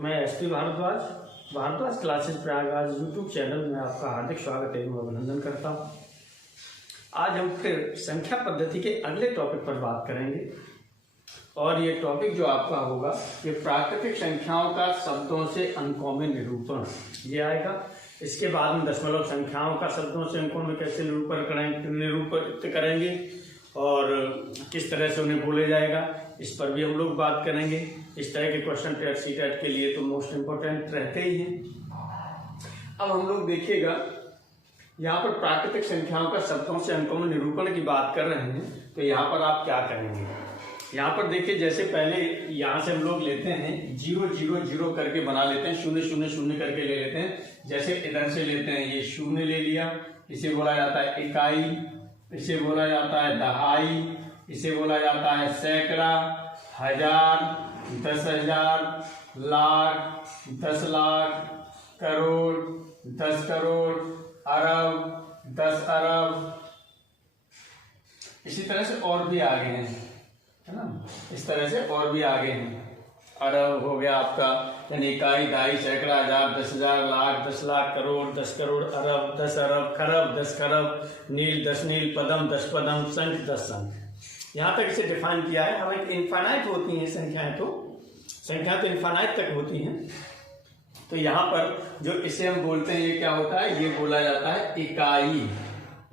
मैं SP Bhardwaj classes Prayagraj YouTube channel में आपका हार्दिक स्वागत एवं अभिनंदन करता हूँ। आज हम फिर संख्या पद्धति के अगले टॉपिक पर बात करेंगे और ये टॉपिक जो आपका होगा ये प्राकृतिक संख्याओं का शब्दों से अंकों में निरूपण ये आएगा। इसके बाद में दशमलव संख्याओं का शब्दों से अंकों में कैसे निरूपित करेंगे और किस तरह से उन्हें बोले जाएगा, इस पर भी हम लोग बात करेंगे। इस तरह के क्वेश्चन टेट सीटेट के लिए तो मोस्ट इम्पोर्टेंट रहते ही हैं। अब हम लोग देखिएगा यहाँ पर प्राकृतिक संख्याओं का शब्दों से अंकों में निरूपण की बात कर रहे हैं, तो यहाँ पर आप क्या करेंगे। यहाँ पर देखिए, जैसे पहले यहाँ से हम लोग लेते हैं 0 0 0 करके बना लेते हैं, 0 0 0 करके ले लेते हैं। जैसे इधर से लेते हैं, ये 0 ले लिया, इसे बोला जाता है इकाई, इसे बोला जाता है दहाई, इसे बोला जाता है सैकड़ा, हजार, 10,000, लाख, 10 लाख, करोड़, 10 करोड़, अरब, 10 अरब। इसी तरह से और भी आगे हैं, है ना, इस तरह से और भी आगे हैं। अरब हो गया आपका, यानी इकाई, दहाई, सैकड़ा, हजार, 10,000, लाख, 10 लाख, करोड़, 10 करोड़, अरब, 10 अरब, खरब, 10 खरब, नील, 10 नील, पदम, 10 पदम, संख, 10 संख। यहाँ तक इसे डिफाइन किया है। हमें इनफाइनाइट होती हैं संख्याएं, तो संख्या तो इनफाइनाइट तक होती हैं। तो यहाँ पर जो इसे हम बोलते हैं, ये क्या होता है, ये बोला जाता है इकाई।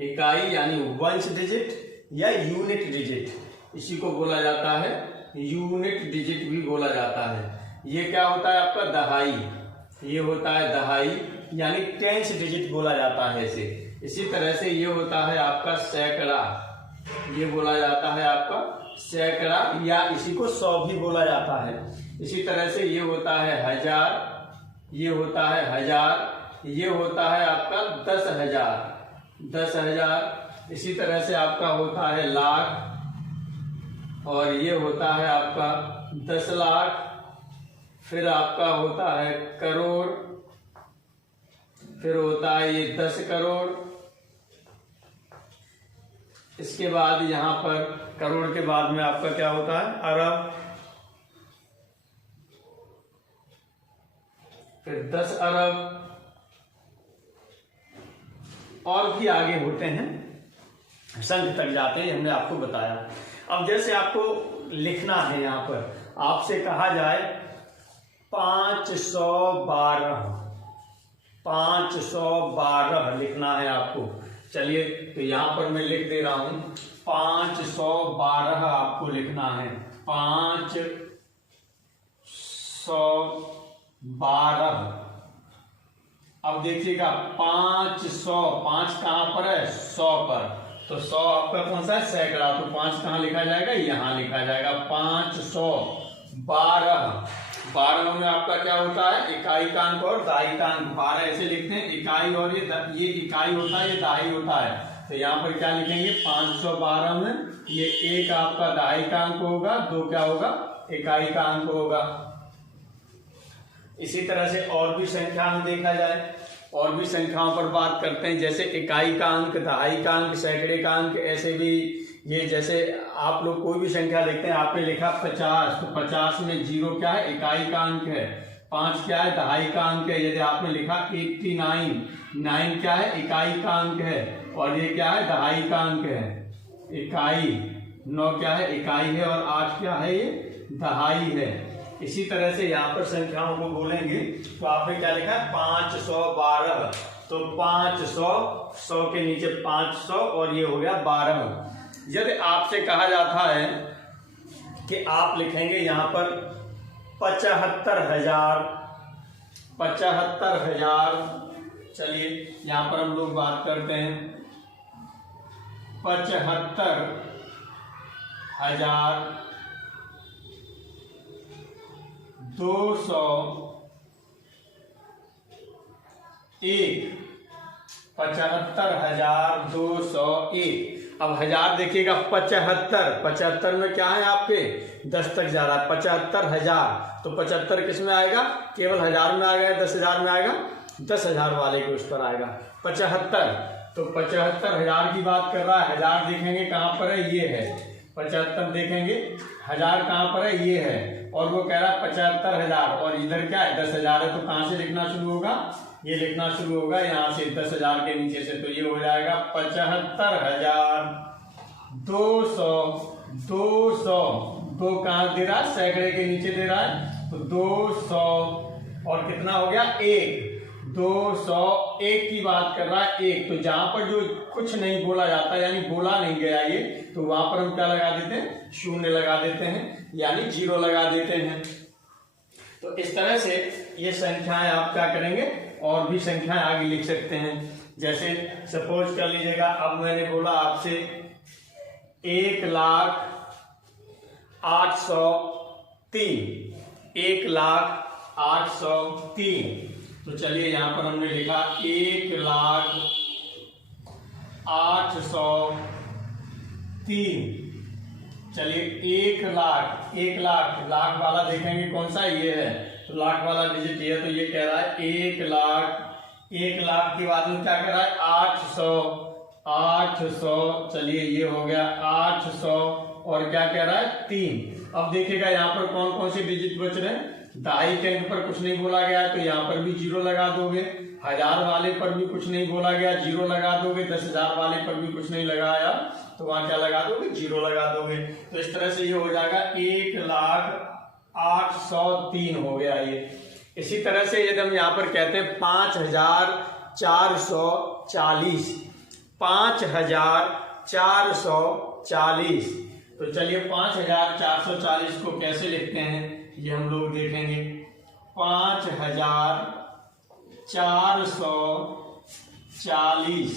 इकाई यानी वंश डिजिट या यूनिट डिजिट, इसी को बोला जाता है यूनिट डिजिट भी बोला जाता है। ये क्या होता है आपका दहाई, ये होता है दहाई यानी टेंस डिजिट बोला जाता है इसे। इसी तरह से ये होता है आपका सैकड़ा, ये बोला जाता है आपका सैकड़ा, या इसी को 100 भी बोला जाता है। इसी तरह से ये होता है हजार, ये होता है हजार, ये होता है आपका 10,000, 10,000। इसी तरह से आपका होता है लाख, और ये होता है आपका 10 लाख। फिर आपका होता है करोड़, फिर होता है ये 10 करोड़। इसके बाद यहाँ पर करोड़ के बाद में आपका क्या होता है अरब, फिर 10 अरब, और भी आगे होते हैं, संख तक जाते हैं, हमने आपको बताया। अब जैसे आपको लिखना है, यहाँ पर आपसे कहा जाए 512, 512 लिखना है आपको। चलिए, तो यहाँ पर मैं लिख दे रहा हूं 512 आपको लिखना है, 512। अब देखिएगा 500, 5 कहाँ पर है, 100 पर, तो 100 आपका कौन सा है सैकड़ा, तो 5 कहाँ लिखा जाएगा, यहाँ लिखा जाएगा 512। 12 में आपका क्या होता है इकाई का अंक और दहाई का अंक। 12 ऐसे लिखते हैं इकाई, और ये इकाई होता है, ये दहाई होता है। तो यहाँ पर क्या लिखेंगे 512 में ये 1 आपका दहाई का अंक होगा, 2 क्या होगा इकाई का अंक होगा। इसी तरह से और भी संख्या देखा जाए, और भी संख्याओं पर बात करते हैं, जैसे इकाई का अंक, दहाई का अंक, सैकड़े का अंक। ऐसे भी ये जैसे आप लोग कोई भी संख्या लिखते हैं, आपने लिखा 50, तो 50 में 0 क्या है इकाई का अंक है, 5 क्या है दहाई का अंक है। यदि आपने लिखा 89, 9 क्या है इकाई का अंक है, और ये क्या है दहाई का अंक है, इकाई। 9 क्या है इकाई है, और 8 क्या है ये दहाई है। इसी तरह से यहाँ पर संख्याओं को बोलेंगे, तो आपने क्या लिखा है 512, तो 500, 100 के नीचे 500, और ये हो गया 12। यदि आपसे कहा जाता है कि आप लिखेंगे यहाँ पर 75,000, 75,000। चलिए, यहाँ पर हम लोग बात करते हैं 75,000 201, 75,201। अब हजार देखिएगा 75 में क्या है आपके 10 तक जा रहा है, 75,000, तो 75 किस में आएगा, केवल हजार में आएगा, 10,000 में आएगा, 10,000 वाले के उस पर आएगा 75। तो 75,000 की बात कर रहा है। हजार देखेंगे कहाँ पर है, ये है 75 देखेंगे, हजार कहाँ पर है, ये है, और वो कह रहा है 75,000 और इधर क्या है 10,000 है, तो कहाँ से लिखना शुरू होगा, ये लिखना शुरू होगा यहाँ से 10,000 के नीचे से, तो ये हो जाएगा 75,200। 200 दो कहाँ दे रहा है, सैकड़े के नीचे दे रहा है, तो 200 और कितना हो गया 1, 201 की बात कर रहा है 1। तो जहां पर जो कुछ नहीं बोला जाता यानी बोला नहीं गया ये, तो वहां पर हम क्या लगा देते हैं, शून्य लगा देते हैं यानी 0 लगा देते हैं। तो इस तरह से ये संख्याएं आप क्या करेंगे, और भी संख्याएं आगे लिख सकते हैं। जैसे सपोज कर लीजिएगा, अब मैंने बोला आपसे 1,08,03, 1,08,03। तो चलिए यहां पर हमने लिखा 1,08,03। चलिए 1,00,000 लाख वाला देखेंगे कौन सा, ये है, तो लाख वाला डिजिट ये है, तो ये कह रहा है 1,00,000 के बाद में क्या कह रहा है 800। चलिए ये हो गया 800 और क्या कह रहा है 3। अब देखिएगा यहाँ पर कौन कौन से डिजिट बच रहे हैं, दहाई के अंक पर कुछ नहीं बोला गया तो यहाँ पर भी 0 लगा दोगे, 1000 वाले पर भी कुछ नहीं बोला गया 0 लगा दोगे, 10,000 वाले पर भी कुछ नहीं लगाया तो वहां क्या लगा दोगे, 0 लगा दोगे। तो इस तरह से ये हो जाएगा 1,08,03 हो गया ये। इसी तरह से यदि हम यहाँ पर कहते हैं 5,440, 5,440, तो चलिए 5,440 को कैसे लिखते हैं ये हम लोग देखेंगे। 5,440,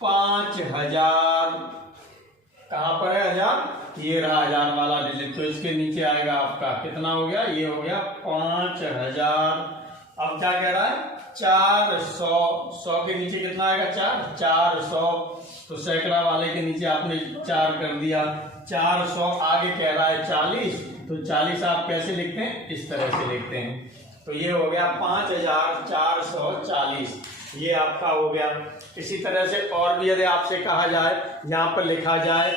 5,000 कहां पर है 1000, ये रहा 1000 वाला डिजिट, तो इसके नीचे आएगा आपका कितना हो गया, ये हो गया 5,000। अब क्या कह रहा है 400, 100 के नीचे कितना आएगा 400, तो सैकड़ा वाले के नीचे आपने 4 कर दिया, 400 आगे कह रहा है 40, तो 40 आप कैसे लिखते हैं, इस तरह से लिखते हैं। तो ये हो गया 5,440, ये आपका हो गया। इसी तरह से और भी यदि आपसे कहा जाए, यहां पर लिखा जाए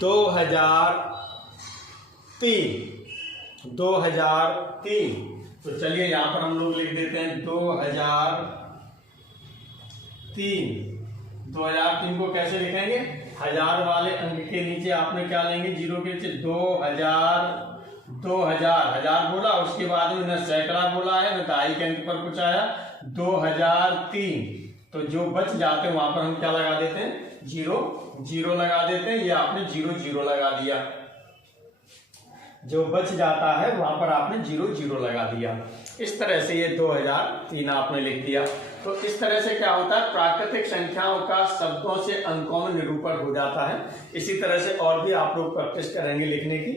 2003, तो चलिए यहां पर हम लोग लिख देते हैं 2003 को कैसे लिखेंगे, 1000 वाले अंक के नीचे आपने क्या लेंगे, 0 के नीचे 2000 बोला, उसके बाद में न सैकड़ा बोला है न दहाई के अंक पर कुछ आया, 2003। तो जो बच जाते हैं वहां पर हम क्या लगा देते हैं, 0 लगा देते हैं, ये आपने 0 लगा दिया, जो बच जाता है वहां पर आपने 0 लगा दिया। इस तरह से ये 2003 आपने लिख दिया। तो इस तरह से क्या होता है, प्राकृतिक संख्याओं का शब्दों से अंकों में निरूपण हो जाता है। इसी तरह से और भी आप लोग प्रैक्टिस करेंगे लिखने की।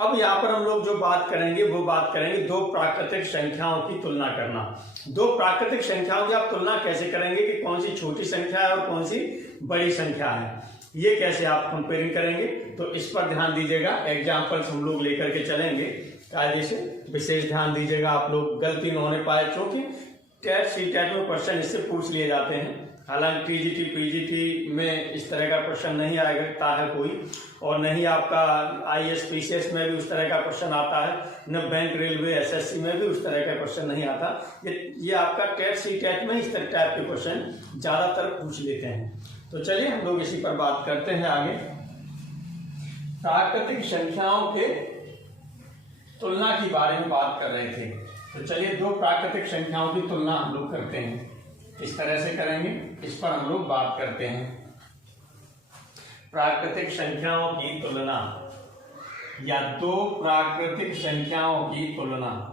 अब यहाँ पर हम लोग जो बात करेंगे वो बात करेंगे दो प्राकृतिक संख्याओं की तुलना करना। दो प्राकृतिक संख्याओं की आप तुलना कैसे करेंगे कि कौन सी छोटी संख्या है और कौन सी बड़ी संख्या है, ये कैसे आप कंपेयरिंग करेंगे, तो इस पर ध्यान दीजिएगा। एग्जाम्पल्स हम लोग लेकर के चलेंगे कायदे से, विशेष ध्यान दीजिएगा। आप लोग गलती न होने पाए, क्योंकि टेट सीटेट में क्वेश्चन इससे पूछ लिए जाते हैं। हालांकि टीजीटी पीजीटी में इस तरह का क्वेश्चन नहीं आएगा है कोई, और नहीं आपका आईएएस पीसीएस में भी उस तरह का क्वेश्चन आता है, न बैंक रेलवे एसएससी में भी उस तरह का क्वेश्चन नहीं आता। ये आपका टेट सीटेट में इस तरह टाइप के क्वेश्चन ज्यादातर पूछ लेते हैं। तो चलिए हम लोग इसी पर बात करते हैं आगे। प्राकृतिक संख्याओं के तुलना के बारे में बात कर रहे थे, तो चलिए दो प्राकृतिक संख्याओं की तुलना हम लोग करते हैं। इस तरह से करेंगे, इस पर हम लोग बात करते हैं। प्राकृतिक संख्याओं की तुलना या दो प्राकृतिक संख्याओं की तुलना।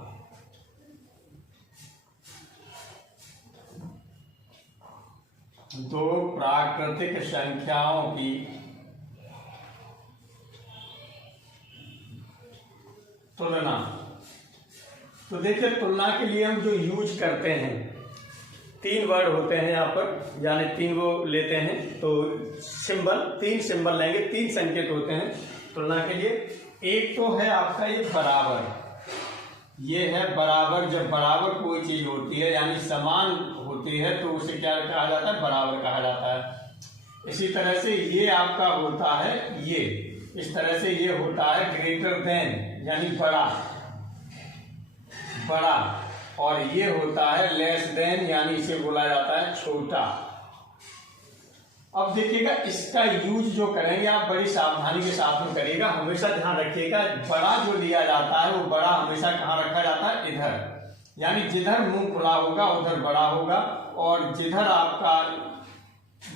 दो प्राकृतिक संख्याओं की तुलना। तो देखिए, तुलना के लिए हम जो यूज करते हैं, तीन वर्ड होते हैं यहाँ पर, यानी तीन वो लेते हैं, तो सिंबल, तीन सिंबल लेंगे, तीन संकेत होते हैं तुलना के लिए। एक तो है आपका ये बराबर, ये है बराबर। जब बराबर कोई चीज होती है यानी समान होती है तो उसे क्या कहा जाता है, बराबर कहा जाता है। इसी तरह से ये आपका होता है, इस तरह से ये होता है ग्रेटर देन यानी बड़ा, बड़ा, और ये होता है लेस देन यानी इसे बोला जाता है छोटा। अब देखिएगा इसका यूज जो करेंगे आप बड़ी सावधानी के साथ में करिएगा, हमेशा ध्यान रखिएगा बड़ा जो लिया जाता है वो बड़ा हमेशा कहाँ रखा जाता है, इधर, यानी जिधर मुंह खुला होगा उधर बड़ा होगा, और जिधर आपका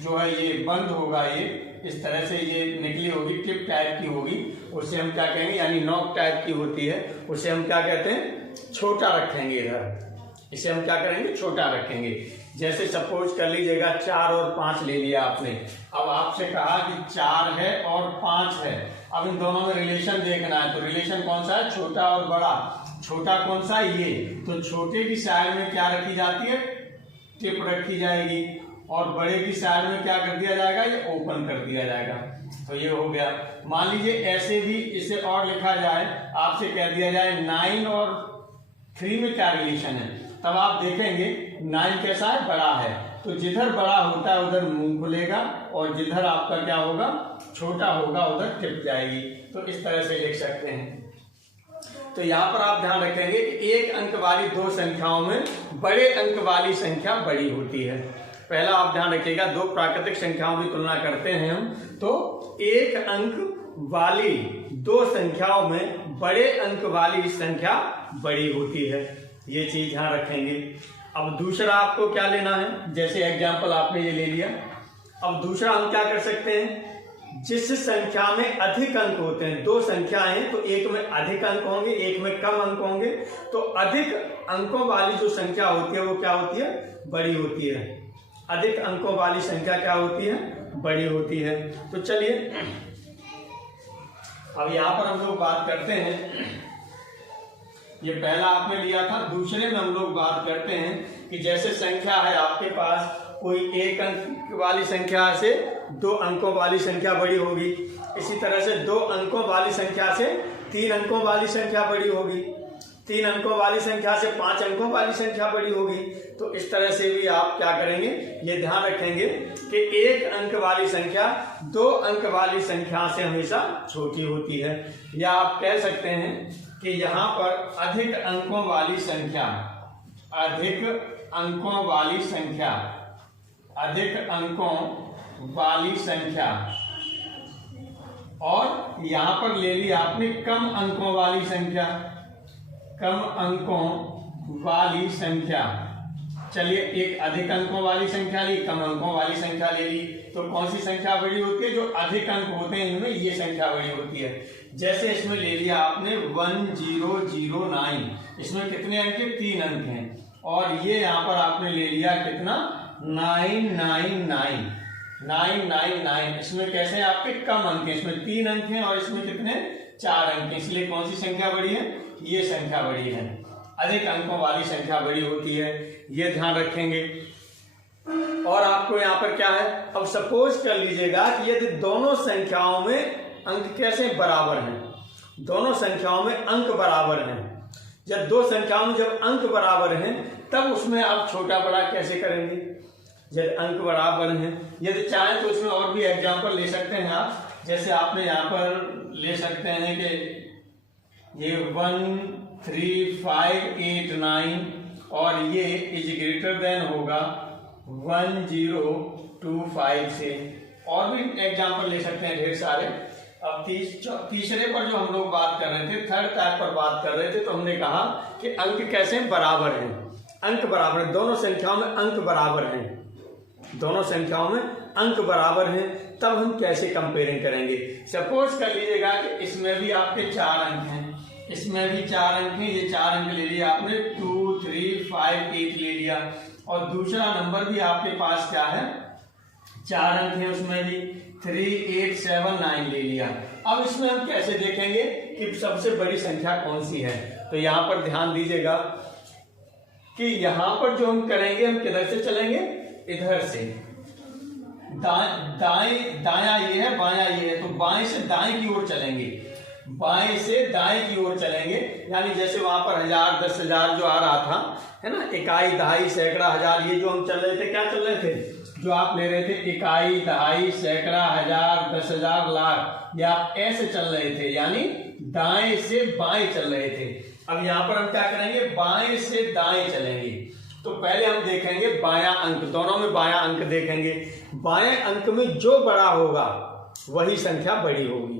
जो है ये बंद होगा, ये इस तरह से ये निकली होगी, टिप टाइप की होगी, उसे हम क्या कहेंगे, यानी नॉक टाइप की होती है, उसे हम क्या कहते हैं, छोटा रखेंगे इधर, इसे हम क्या करेंगे, छोटा रखेंगे। जैसे सपोज कर लीजिएगा 4 और 5 ले लिया आपने, अब आपसे कहा कि 4 है और 5 है, अब इन दोनों में रिलेशन देखना है, तो रिलेशन कौन सा है, छोटा और बड़ा। छोटा कौन सा है, ये, तो छोटे की साइड में क्या रखी जाती है, टिप रखी जाएगी, और बड़े की साइड में क्या कर दिया जाएगा, ये ओपन कर दिया जाएगा। तो ये हो गया। मान लीजिए ऐसे भी इसे और लिखा जाए, आपसे कह दिया जाए 9 और 3 में क्या रिलेशन है, तब आप देखेंगे 9 कैसा है, बड़ा है, तो जिधर बड़ा होता है उधर मुंह खुलेगा, और जिधर आपका क्या होगा, छोटा होगा, उधर टिप जाएगी। तो इस तरह से लिख सकते हैं। तो यहाँ पर आप ध्यान रखेंगे कि एक अंक वाली दो संख्याओं में बड़े अंक वाली संख्या बड़ी होती है। पहला आप ध्यान रखिएगा, दो प्राकृतिक संख्याओं की तुलना करते हैं हम, तो एक अंक वाली दो संख्याओं में बड़े अंक वाली संख्या बड़ी होती है, ये चीज ध्यान रखेंगे। अब दूसरा आपको क्या लेना है, जैसे एग्जाम्पल आपने ये ले लिया, अब दूसरा हम क्या कर सकते हैं, जिस संख्या में अधिक अंक होते हैं, दो संख्याएं हैं तो एक में अधिक अंक होंगे, एक में कम अंक होंगे, तो अधिक अंकों वाली जो संख्या होती है वो क्या होती है, बड़ी होती है। अधिक अंकों वाली संख्या क्या होती है, बड़ी होती है। तो चलिए अब यहां पर हम लोग बात करते हैं, ये पहला आपने लिया था, दूसरे में हम लोग बात करते हैं कि जैसे संख्या है आपके पास, कोई एक अंक वाली संख्या से 2 अंकों वाली संख्या बड़ी होगी, इसी तरह से 2 अंकों वाली संख्या से 3 अंकों वाली संख्या बड़ी होगी, 3 अंकों वाली संख्या से 5 अंकों वाली संख्या बड़ी होगी। तो इस तरह से भी आप क्या करेंगे, ये ध्यान रखेंगे कि एक अंक वाली संख्या 2 अंक वाली संख्या से हमेशा छोटी होती है। या आप कह सकते हैं कि यहाँ पर अधिक अंकों वाली संख्या, अधिक अंकों वाली संख्या, अधिक अंकों वाली संख्या, और यहां पर ले ली आपने कम अंकों वाली संख्या, कम अंकों वाली संख्या। चलिए एक अधिक अंकों वाली संख्या ली, कम अंकों वाली संख्या ले ली, तो कौन सी संख्या बड़ी होती है, जो अधिक अंक होते हैं इनमें ये संख्या बड़ी होती है। जैसे इसमें ले लिया आपने 1009, इसमें कितने अंक है, 3 अंक हैं, और ये यहाँ पर आपने ले लिया कितना, 999, 999, इसमें कैसे हैं आपके कम अंक हैं, इसमें 3 अंक हैं और इसमें कितने, 4 अंक हैं, इसलिए कौन सी संख्या बड़ी है, ये संख्या बड़ी है। अधिक अंकों वाली संख्या बड़ी होती है, ये ध्यान रखेंगे। और आपको यहाँ पर क्या है, अब सपोज कर लीजिएगा कि यदि दोनों संख्याओं में अंक कैसे बराबर हैं, दोनों संख्याओं में अंक बराबर हैं, जब दो संख्याओं में जब अंक बराबर हैं तब उसमें आप छोटा बड़ा कैसे करेंगे, जब अंक बराबर हैं। यदि चाहें तो इसमें और भी एग्जांपल ले सकते हैं आप, जैसे आपने यहाँ पर ले सकते हैं कि ये 1 3 5 8 9, और ये इज ग्रेटर देन होगा 1025 से, और भी एग्जांपल ले सकते हैं ढेर सारे। अब तीसरे पर जो हम लोग बात कर रहे थे, थर्ड टाइप पर बात कर रहे थे, तो हमने कहा कि अंक कैसे बराबर हैं, अंक बराबर हैं, दोनों संख्याओं में अंक बराबर हैं, दोनों संख्याओं में अंक बराबर हैं, तब हम कैसे कंपेयरिंग करेंगे। सपोज कर लीजिएगा कि इसमें भी आपके 4 अंक हैं, इसमें भी 4 अंक हैं, ये 4 अंक ले लिया आपने, 2 3 5 8 ले लिया, और दूसरा नंबर भी आपके पास क्या है, 4 अंक है, उसमें भी 3 8 7 9 ले लिया। अब इसमें हम कैसे देखेंगे कि सबसे बड़ी संख्या कौन सी है, तो यहाँ पर ध्यान दीजिएगा कि यहाँ पर जो हम करेंगे, हम किधर से चलेंगे, इधर से, दायां ये है, बायां ये है, तो बाएं से दाएं की ओर चलेंगे, बाएं से दाएं की ओर चलेंगे। यानी जैसे वहां पर 1000 10,000 जो आ रहा था, है ना, इकाई दहाई सैकड़ा हजार, ये जो हम चल रहे थे, क्या चल रहे थे, जो आप ले रहे थे इकाई, दहाई, सैकड़ा, हजार, 10,000, लाख, ये आप ऐसे चल रहे थे, यानी दाएं से बाएं चल रहे थे। अब यहाँ पर हम क्या करेंगे, बाएं से दाएं चलेंगे। तो पहले हम देखेंगे बायां अंक, दोनों में बायां अंक देखेंगे। बाएं अंक में जो बड़ा होगा वही संख्या बड़ी होगी।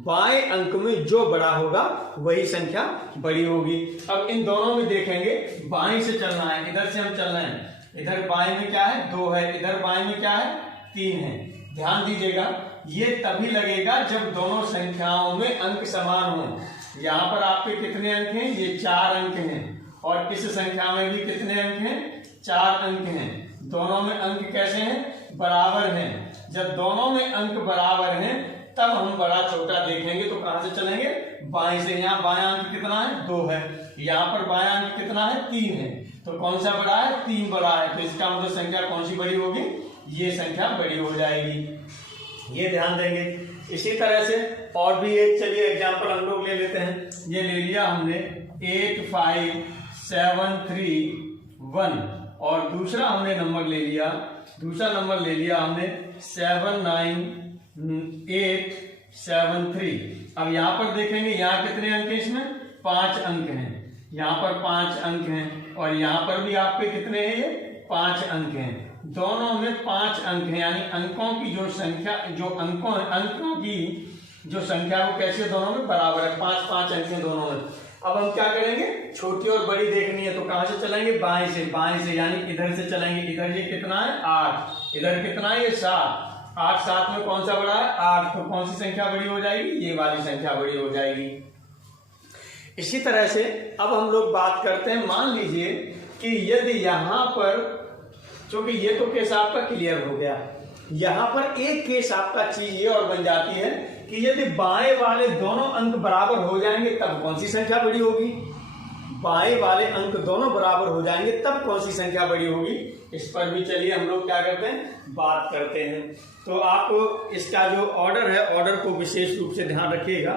बाएं अंक में जो बड़ा होगा वही संख्या बड़ी होगी। अब इन दोनों में देखेंगे, बाएं से चलना है, इधर से हम चल रहे हैं, इधर बाएं में क्या है 2 है, इधर बाएं में क्या है 3 है। ध्यान दीजिएगा, ये तभी लगेगा जब दोनों संख्याओं में अंक समान हो। यहाँ पर आपके कितने अंक हैं, ये 4 अंक हैं, और इस संख्या में भी कितने अंक हैं, 4 अंक हैं। दोनों में अंक कैसे हैं, बराबर हैं। जब दोनों में अंक बराबर हैं तब हम बड़ा छोटा देखेंगे। तो कहां से चलेंगे, बाएं से। यहाँ बायां अंक कितना है 2 है, यहाँ पर बायां अंक कितना है 3 है, तो कौन सा बड़ा है, 3 बड़ा है। तो इसका मतलब संख्या कौन सी बड़ी होगी, ये संख्या बड़ी हो जाएगी, ये ध्यान देंगे। इसी तरह से और भी एक, चलिए एग्जाम्पल हम लोग ले लेते हैं। ये ले लिया हमने 8, 5, 7, 3, 1, और दूसरा हमने नंबर ले लिया, दूसरा नंबर ले लिया हमने 7, 9, 8, 7, 3। अब यहाँ पर देखेंगे, यहाँ कितने अंक हैं, इसमें 5 अंक हैं, यहाँ पर 5 अंक हैं, और यहाँ पर भी आपके कितने हैं, ये 5 अंक हैं। दोनों में 5 अंक हैं, यानी अंकों की जो संख्या, जो अंकों की जो संख्या वो कैसे दोनों में बराबर है, 5-5 अंक हैं दोनों में। अब हम क्या करेंगे, छोटी और बड़ी देखनी है, तो कहां से चलेंगे, बाएं से। बाएं से यानी इधर से चलेंगे, इधर ये कितना है 8, इधर कितना है ये 7, 8 7 में कौन सा बड़ा है 8, तो कौन सी संख्या बड़ी हो जाएगी, ये वाली संख्या बड़ी हो जाएगी। इसी तरह से अब हम लोग बात करते हैं, मान लीजिए कि यदि यहाँ पर, क्योंकि ये तो केस आपका क्लियर हो गया, यहाँ पर एक केस आपका चीज ये और बन जाती है कि यदि बाएं वाले दोनों अंक बराबर हो जाएंगे तब कौन सी संख्या बड़ी होगी, बाएं वाले अंक दोनों बराबर हो जाएंगे तब कौन सी संख्या बड़ी होगी। इस पर भी चलिए हम लोग क्या करते हैं, बात करते हैं। तो आप इसका जो ऑर्डर है, ऑर्डर को विशेष रूप से ध्यान रखिएगा।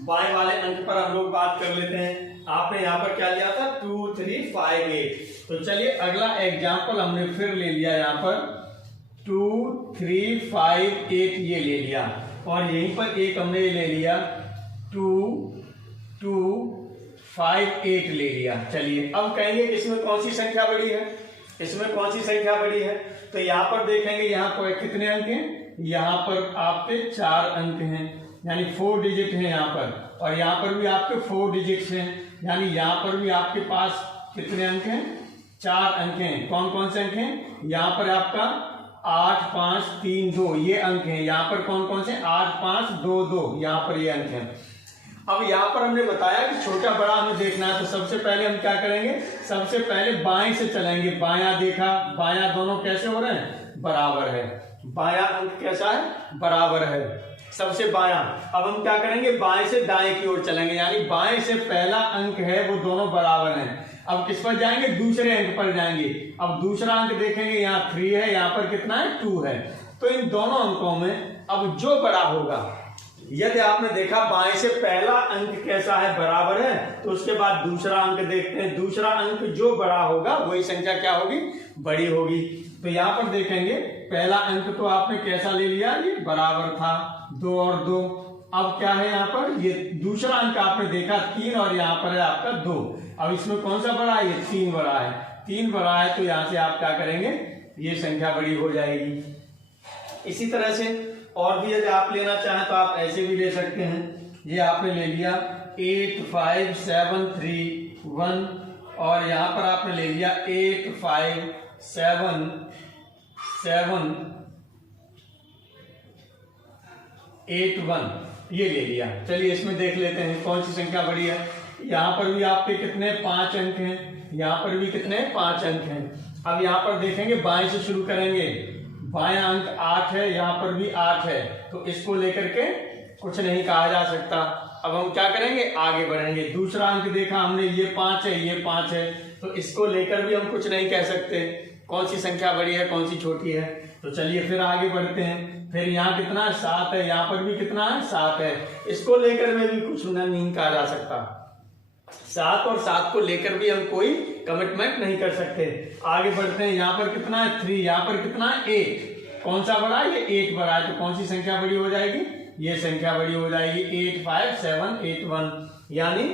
बाएं वाले अंक पर हम लोग बात कर लेते हैं। आपने यहाँ पर क्या लिया था 2, 3, 5, 8। तो चलिए अगला एग्जाम्पल हमने फिर ले लिया, यहाँ पर 2, 3, 5, 8 ये ले लिया, और यहीं पर एक हमने ले लिया 2, 2, 5, 8 ले लिया। चलिए अब कहेंगे कि इसमें कौन सी संख्या बड़ी है, इसमें कौन सी संख्या बड़ी है। तो यहाँ पर देखेंगे, यहाँ पर कितने अंक हैं, यहाँ पर आपके 4 अंक हैं, यानी 4 डिजिट हैं यहाँ पर, और यहाँ पर भी आपके 4 डिजिट्स हैं, यानी यहाँ पर भी आपके पास कितने अंक हैं, 4 अंक हैं। कौन कौन से अंक हैं, यहाँ पर आपका 8, 5, 3, 2 ये अंक हैं। यहाँ पर कौन कौन से 8, 5, 2, 2 यहाँ पर ये अंक हैं। अब यहाँ पर हमने बताया कि छोटा बड़ा हमें देखना है, तो सबसे पहले हम क्या करेंगे, सबसे पहले बाएं से चलेंगे। बायां देखा, बायां दोनों कैसे हो रहे हैं, बराबर है, बायां अंक कैसा है, बराबर है, सबसे बायां। अब हम क्या करेंगे, बाएं से दाएं की ओर चलेंगे, यानी बाएं से पहला अंक है वो दोनों बराबर हैं। अब किस पर जाएंगे, दूसरे अंक पर जाएंगे। अब दूसरा अंक देखेंगे, यहाँ 3 है, यहाँ पर कितना है 2 है। तो इन दोनों अंकों में अब जो बड़ा होगा, यदि आपने देखा बाएं से पहला अंक कैसा है, बराबर है, तो उसके बाद दूसरा अंक देखते हैं, दूसरा अंक जो बड़ा होगा वही संख्या क्या होगी, बड़ी होगी। तो यहाँ पर देखेंगे पहला अंक तो आपने कैसा ले लिया, ये बराबर था, 2 और 2। अब क्या है यहाँ पर, ये दूसरा अंक आपने देखा 3, और यहाँ पर है आपका 2। अब इसमें कौन सा बड़ा है, ये 3 बड़ा है, 3 बड़ा है, तो यहाँ से आप क्या करेंगे, ये संख्या बड़ी हो जाएगी। इसी तरह से और भी यदि आप लेना चाहें तो आप ऐसे भी ले सकते हैं। ये आपने ले लिया 8, 5, 7, 3, 1, और यहाँ पर आपने ले लिया 8, 5, 7, 7, 8, 1 ये ले लिया। चलिए इसमें देख लेते हैं कौन सी संख्या बड़ी है। यहाँ पर भी आपके कितने 5 अंक हैं, यहाँ पर भी कितने 5 अंक हैं। अब यहाँ पर देखेंगे बाएं से शुरू करेंगे, बायां अंक 8 है, यहाँ पर भी 8 है, तो इसको लेकर के कुछ नहीं कहा जा सकता। अब हम क्या करेंगे, आगे बढ़ेंगे। दूसरा अंक देखा हमने, ये 5 है, ये 5 है, तो इसको लेकर भी हम कुछ नहीं कह सकते कौन सी संख्या बड़ी है कौन सी छोटी है। तो चलिए फिर आगे बढ़ते हैं। फिर यहाँ कितना 7 है, यहाँ पर भी कितना है 7 है, इसको लेकर में भी कुछ नहीं कहा जा सकता। 7 और 7 को लेकर भी हम कोई कमिटमेंट नहीं कर सकते। आगे बढ़ते हैं, यहाँ पर कितना है 3, यहाँ पर कितना है 8, कौन सा बड़ा है, ये 8 बड़ा है, तो कौन सी संख्या बड़ी हो जाएगी, ये संख्या बड़ी हो जाएगी 8 5 7 8 1, यानी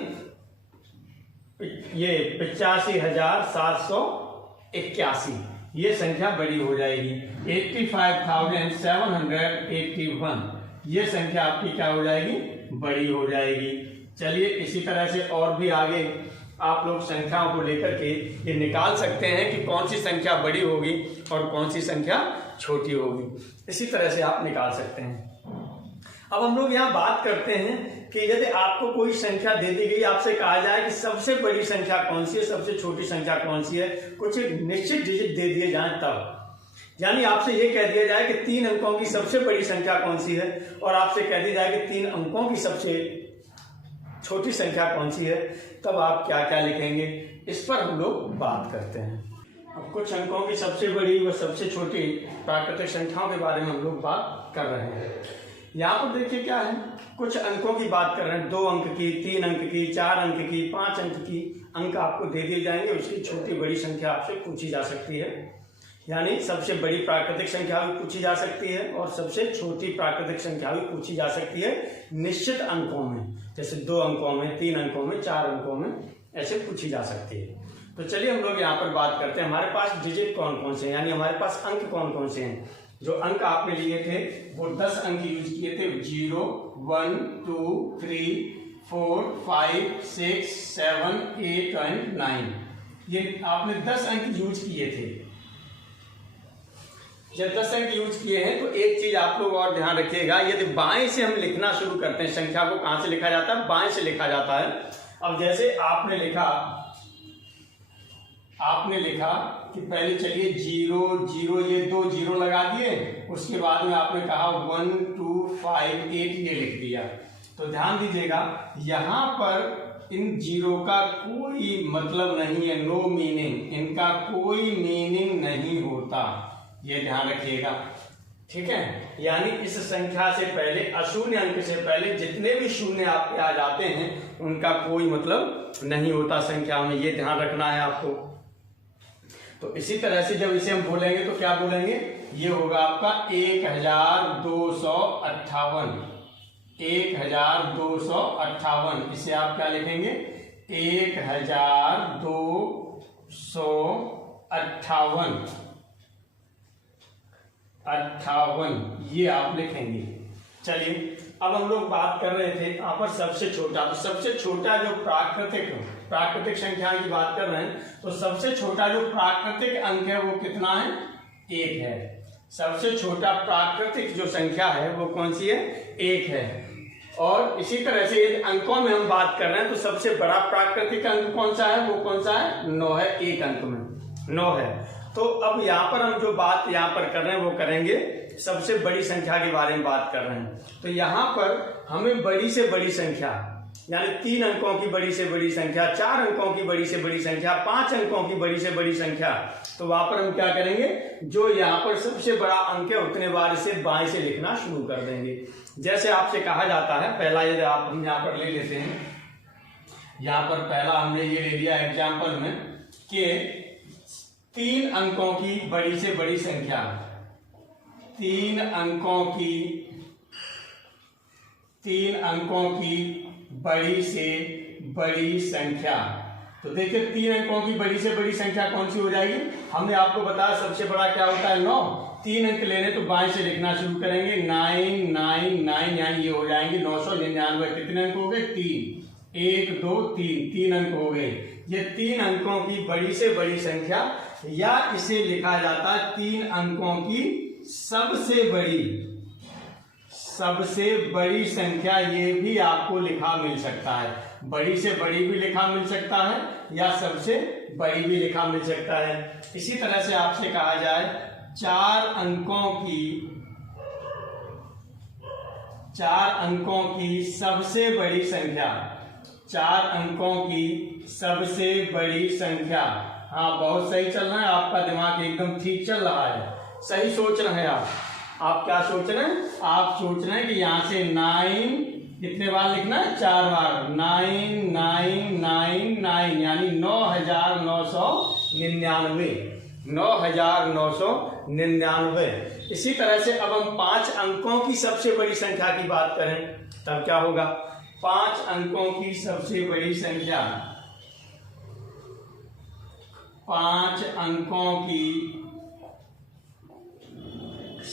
ये 85,781, ये संख्या बड़ी हो जाएगी। 85,781, ये संख्या आपकी क्या हो जाएगी, बड़ी हो जाएगी। चलिए इसी तरह से और भी आगे आप लोग संख्याओं को लेकर के ये निकाल सकते हैं कि कौन सी संख्या बड़ी होगी और कौन सी संख्या छोटी होगी, इसी तरह से आप निकाल सकते हैं। अब हम लोग यहाँ बात करते हैं कि यदि आपको कोई संख्या दे दी गई, आपसे कहा जाए कि सबसे बड़ी संख्या कौन सी है, सबसे छोटी संख्या कौन सी है, कुछ निश्चित डिजिट दे दिए जाए तब, यानी आपसे ये कह दिया जाए कि 3 अंकों की सबसे बड़ी संख्या कौन सी है और आपसे कह दिया जाए कि 3 अंकों की सबसे छोटी संख्या कौन सी है, तब आप क्या क्या लिखेंगे, इस पर हम लोग बात करते हैं। अब कुछ अंकों की सबसे बड़ी व सबसे छोटी प्राकृतिक संख्याओं के बारे में हम लोग बात कर रहे हैं। यहाँ पर देखिए क्या है, कुछ अंकों की बात कर रहे हैं, 2 अंक की, 3 अंक की, 4 अंक की, 5 अंक की अंक आपको दे दिए जाएंगे। उसकी छोटी बड़ी संख्या आपसे पूछी जा सकती है, यानी सबसे बड़ी प्राकृतिक संख्या भी पूछी जा सकती है और सबसे छोटी प्राकृतिक संख्या भी पूछी जा सकती है निश्चित अंकों में, जैसे 2 अंकों में, 3 अंकों में, 4 अंकों में, ऐसे पूछी जा सकती है। तो चलिए हम लोग यहाँ पर बात करते हैं, हमारे पास डिजिट कौन कौन से हैं, यानी हमारे पास अंक कौन कौन से हैं। जो अंक आपने लिए थे वो 10 अंक यूज किए थे, 0 1 2 3 4 5 6 7 8 एंड 9, ये आपने 10 अंक यूज किए थे। जब 10 अंक यूज किए हैं तो एक चीज आप लोग और ध्यान रखिएगा, यदि बाएं से हम लिखना शुरू करते हैं, संख्या को कहां से लिखा जाता है, बाएं से लिखा जाता है। अब जैसे आपने लिखा कि पहले चलिए 0 0, ये 2 0 लगा दिए, उसके बाद में आपने कहा 1 2 5 8, ये लिख दिया। तो ध्यान दीजिएगा यहाँ पर इन 0 का कोई मतलब नहीं है, नो मीनिंग, इनका कोई मीनिंग नहीं होता, ये ध्यान रखिएगा, ठीक है। यानी इस संख्या से पहले, अशून्य अंक से पहले जितने भी शून्य आपके आ जाते हैं उनका कोई मतलब नहीं होता संख्या में, ये ध्यान रखना है आपको। तो इसी तरह से जब इसे हम बोलेंगे तो क्या बोलेंगे, ये होगा आपका 1258, 1258, इसे आप क्या लिखेंगे, 1258, ये आप लिखेंगे। चलिए अब हम लोग बात कर रहे थे यहाँ पर सबसे छोटा, तो सबसे छोटा जो प्राकृतिक संख्या की बात कर रहे हैं, तो सबसे छोटा जो प्राकृतिक अंक है वो कितना है, 1 है। सबसे छोटा प्राकृतिक जो संख्या है वो कौन सी है, 1 है। और इसी तरह से यदि अंकों में हम बात कर रहे हैं तो सबसे बड़ा प्राकृतिक अंक कौन सा है, वो कौन सा है, 9 है, 1 अंक में 9 है। तो अब यहाँ पर हम जो बात यहाँ पर कर रहे हैं वो करेंगे सबसे बड़ी संख्या के बारे में बात कर रहे हैं। तो यहाँ पर हमें बड़ी से बड़ी संख्या, यानी 3 अंकों की बड़ी से बड़ी संख्या, 4 अंकों की बड़ी से बड़ी संख्या, 5 अंकों की बड़ी से बड़ी संख्या, तो वहां पर हम क्या करेंगे, जो यहाँ पर सबसे बड़ा अंक है उतने बार इसे बाएं से लिखना शुरू कर देंगे। जैसे आपसे कहा जाता है, पहला यदि हम यहाँ पर ले लेते हैं, यहाँ पर पहला हमने ये ले लिया एग्जाम्पल में कि 3 अंकों की बड़ी से बड़ी संख्या, 3 अंकों की बड़ी से बड़ी संख्या। तो देखिए 3 अंकों की बड़ी से बड़ी संख्या कौन सी हो जाएगी, हमने आपको बताया सबसे बड़ा क्या होता है 9, 3 अंक लेने तो बाएं से लिखना शुरू करेंगे, 999, यानी ये हो जाएंगे 999। कितने अंक हो गए, 3, 1 2 3 अंक हो गए। ये 3 अंकों की बड़ी से बड़ी संख्या, या इसे लिखा जाता है 3 अंकों की सबसे बड़ी संख्या, ये भी आपको लिखा मिल सकता है, बड़ी से बड़ी भी लिखा मिल सकता है या सबसे बड़ी भी लिखा मिल सकता है। इसी तरह से आपसे कहा जाए 4 अंकों की सबसे बड़ी संख्या, 4 अंकों की सबसे बड़ी संख्या। हाँ, बहुत सही चल रहा है, आपका दिमाग एकदम ठीक चल रहा है, सही सोच रहे हैं आप क्या सोच रहे हैं, आप सोच रहे हैं कि यहाँ से 9 कितने बार लिखना है? 4 बार। 9999 यानी 9999, 9999। इसी तरह से अब हम 5 अंकों की सबसे बड़ी संख्या की बात करें तब क्या होगा? 5 अंकों की सबसे बड़ी संख्या, 5 अंकों की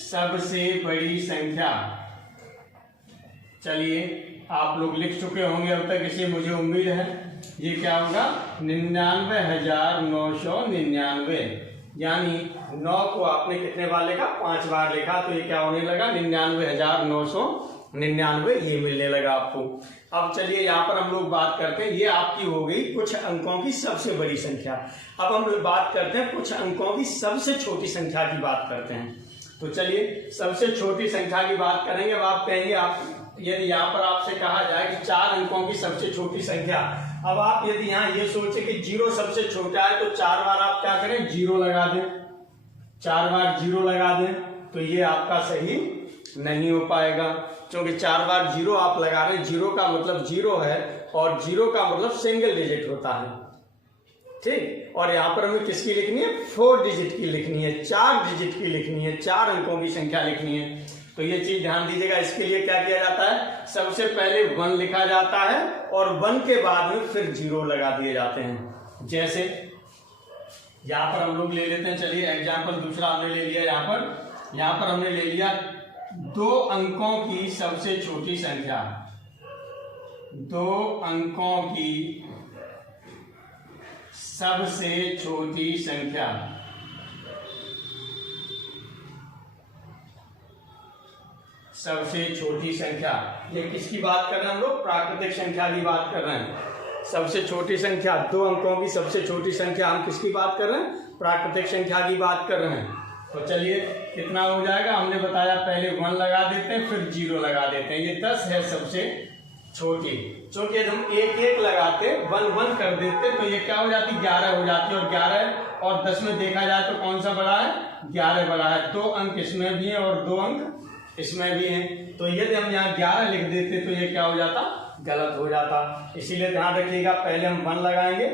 सबसे बड़ी संख्या। चलिए आप लोग लिख चुके होंगे अब तक, इसे मुझे उम्मीद है। ये क्या होगा? 99,999। यानी 9 को आपने कितने बार लिखा? 5 बार लिखा, तो ये क्या होने लगा? 99,999 ये मिलने लगा आपको। अब चलिए यहाँ पर हम लोग बात करते हैं, ये आपकी हो गई कुछ अंकों की सबसे बड़ी संख्या। अब हम लोग बात करते हैं कुछ अंकों की सबसे छोटी संख्या की बात करते हैं। तो चलिए सबसे छोटी संख्या की बात करेंगे। अब आप कहेंगे, आप यदि यहाँ पर आपसे कहा जाए कि 4 अंकों की सबसे छोटी संख्या, अब आप यदि यहाँ ये सोचे कि 0 सबसे छोटा है, तो 4 बार आप क्या करें? 0 लगा दें। 4 बार 0 लगा दें, तो ये आपका सही नहीं हो पाएगा, क्योंकि 4 बार 0 आप लगा रहे हैं। 0 का मतलब 0 है, और 0 का मतलब सिंगल डिजिट होता है, ठीक। और यहाँ पर हमें किसकी लिखनी है? 4 डिजिट की लिखनी है, 4 डिजिट की लिखनी है, 4 अंकों की संख्या लिखनी है। तो ये चीज ध्यान दीजिएगा। इसके लिए क्या किया जाता है? सबसे पहले 1 लिखा जाता है, और 1 के बाद में फिर 0 लगा दिए जाते हैं। जैसे यहाँ पर हम लोग ले लेते हैं, चलिए एग्जाम्पल दूसरा हमने ले लिया। यहाँ पर हमने ले लिया 2 अंकों की सबसे छोटी संख्या, 2 अंकों की सबसे छोटी संख्या। सबसे छोटी संख्या, ये किसकी बात कर रहे हैं हम लोग? प्राकृतिक संख्या की बात कर रहे हैं। सबसे छोटी संख्या, 2 अंकों की सबसे छोटी संख्या, हम किसकी बात कर रहे हैं? प्राकृतिक संख्या की बात कर रहे हैं। तो चलिए कितना हो जाएगा? हमने बताया पहले 1 लगा देते हैं, फिर 0 लगा देते हैं। ये 10 है सबसे छोटी। क्योंकि यदि हम 1 लगाते, 1 कर देते, तो ये क्या हो जाती? 11 हो जाती। और 11 और 10 में देखा जाए तो कौन सा बड़ा है? 11 बड़ा है। 2 अंक इसमें भी है और 2 अंक इसमें भी है। तो यदि हम यहाँ 11 लिख देते तो ये क्या हो जाता? गलत हो जाता। इसीलिए ध्यान रखिएगा, पहले हम 1 लगाएंगे,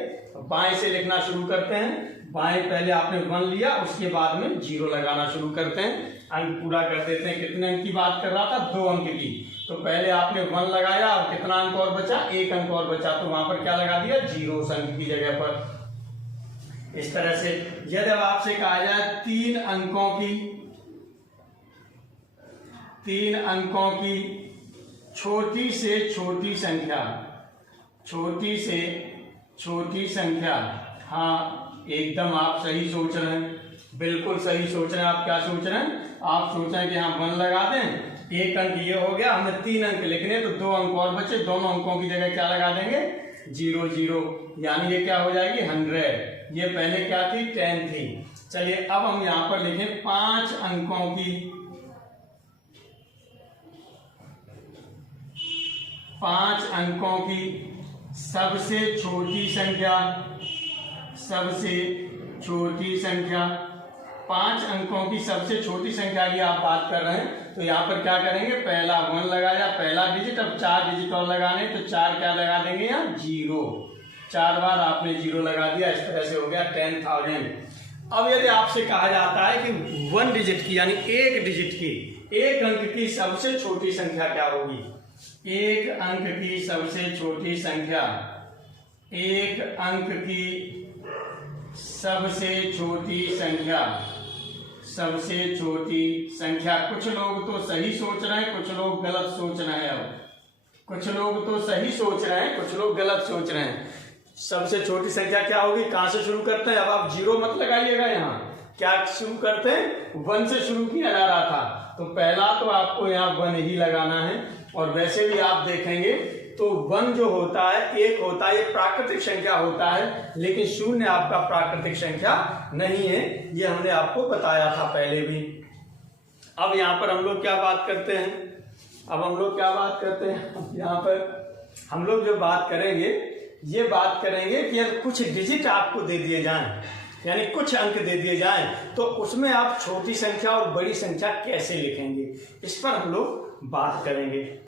बाएं से लिखना शुरू करते हैं। बाएं पहले आपने 1 लिया, उसके बाद में 0 लगाना शुरू करते हैं, अंक पूरा कर देते हैं। कितने अंक की बात कर रहा था? 2 अंक की। तो पहले आपने 1 लगाया, और कितना अंक और बचा? 1 अंक और बचा, तो वहां पर क्या लगा दिया? 0 अंक की जगह पर। इस तरह से यदि आपसे कहा जाए 3 अंकों की छोटी से छोटी संख्या, छोटी से छोटी संख्या। हाँ, एकदम आप सही सोच रहे हैं, बिल्कुल सही सोच रहे हैं। आप क्या सोच रहे हैं? आप सोच रहे हैं कि यहाँ 1 लगा दें, 1 अंक ये हो गया, हमें 3 अंक लिखने, तो 2 अंक और बचे, दोनों अंकों की जगह क्या लगा देंगे? 0 0, यानी ये क्या हो जाएगी? 100। ये पहले क्या थी? 10 थी। चलिए अब हम यहाँ पर लिखें 5 अंकों की, 5 अंकों की सबसे छोटी संख्या, सबसे छोटी संख्या। 5 अंकों की सबसे छोटी संख्या की आप बात कर रहे हैं, तो यहाँ पर क्या करेंगे? पहला 1 लगाया, पहला डिजिट, अब 4 डिजिट और लगाने, तो 4 क्या लगा देंगे? यहाँ 0। 4 बार आपने 0 लगा दिया। इस तरह से हो गया 10,000। अब यदि आपसे कहा जाता है कि 1 डिजिट की, यानी 1 डिजिट की, 1 अंक की सबसे छोटी संख्या क्या होगी? 1 अंक की सबसे छोटी संख्या, 1 अंक की सबसे छोटी संख्या, सबसे छोटी संख्या। कुछ लोग तो सही सोच रहे हैं, कुछ लोग गलत सोच रहे हैं। अब कुछ लोग तो सही सोच रहे हैं, कुछ लोग गलत सोच रहे हैं। सबसे छोटी संख्या क्या होगी? कहां से शुरू करते हैं? अब आप 0 मत लगाइएगा, यहाँ क्या शुरू करते हैं? 1 से शुरू किया जा रहा था, तो पहला तो आपको यहाँ 1 ही लगाना है। और वैसे भी आप देखेंगे तो 1 जो होता है, 1 होता है, ये प्राकृतिक संख्या होता है, लेकिन 0 आपका प्राकृतिक संख्या नहीं है, ये हमने आपको बताया था पहले भी। अब यहाँ पर हम लोग क्या बात करते हैं? अब हम लोग क्या बात करते हैं? यहाँ पर हम लोग जो बात करेंगे, ये बात करेंगे कि यदि कुछ डिजिट आपको दे दिए जाएं, यानी कुछ अंक दे दिए जाएं, तो उसमें आप छोटी संख्या और बड़ी संख्या कैसे लिखेंगे, इस पर हम लोग बात करेंगे।